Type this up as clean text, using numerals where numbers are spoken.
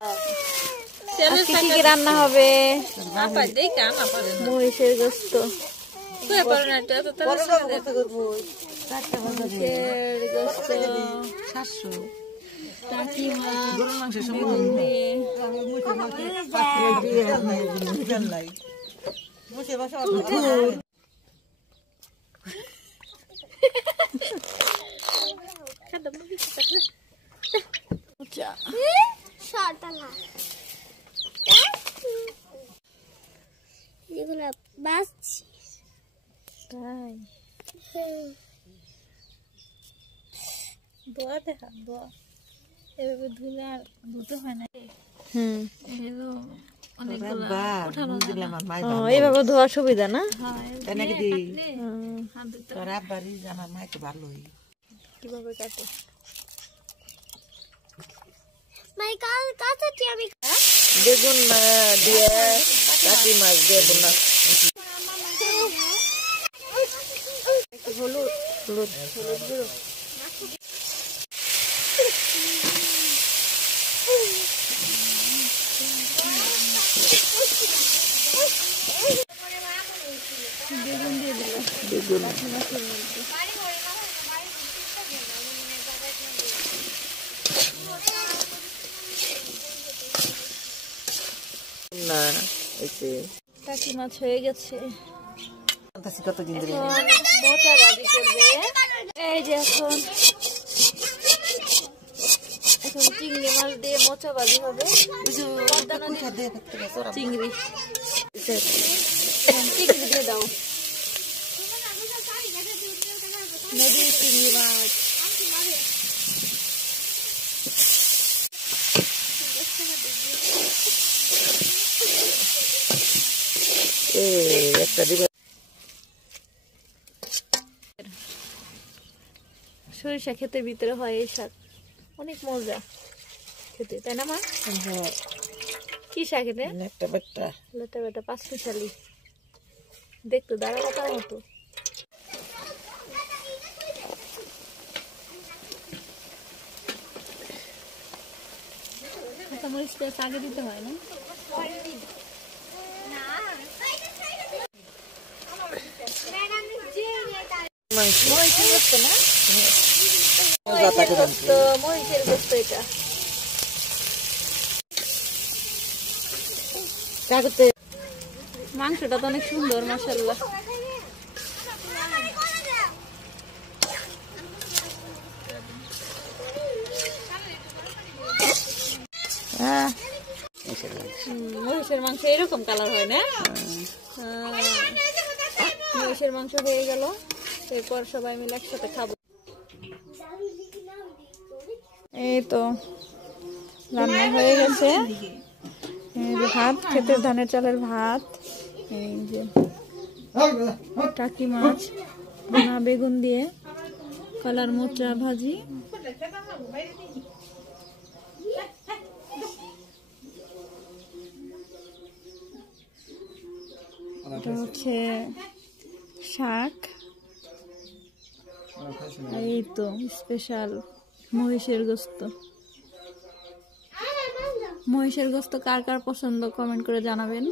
আজকে কি কি রান্না হবে? মহিষের গোস্ত, টাকি মাছ, এগুলো বাঁচছি তাই দেখা এভাবে ধুলে আর ধুতে হয় না। এইভাবে ধোয়ার সুবিধা না? কিভাবে কাটে বেগুন দিয়ে টাকি মাছ দিয়ে বোনা হলুদ হলুদ হলুদ গুঁড়ো বেগুন দিয়ে দিল। বেগুন না টাকি মাছ হয়ে গেছে। কতদিন ধরে মোচা ভাজি করবে। এই যে এখন চিংড়ি মাছ দিয়ে মোচা ভাজি হবে। চিংড়ি চিংড়ি দিয়ে দাও। নদীর চিংড়ি মাছ একটা দিবে। সরিষা ক্ষেতের ভিতরে হয় এই শাক, অনেক মজা খেতে, তাই না মা? কি শাক এটা? একটা বেটা লেটা বেটা পাঁচমিশালি, দেখতো দাঁড়া পাতার মতো। মরিচ পেঁয়াজ আগে দিতে হয় না? মহিষের গোস্ত না? মহিষের গোস্ত এটা। মাংসটা তো অনেক সুন্দর মাশাআল্লাহ। মহিষের মাংস এরকম কালার হয় না? মহিষের মাংস হয়ে গেল, এরপর সবাই মিলে একসাথে খাবো। এই তো রান্না হয়ে গেছে। ভাত, ক্ষেতের ধানের চালের ভাত, এই যে টাকি মাছ ভুনা বেগুন দিয়ে, কলার মোচা ভাজি, এটা হচ্ছে শাক, এই তো স্পেশাল মহিষের গোস্ত। মহিষের গোস্ত কার কার পছন্দ কমেন্ট করে জানাবেন।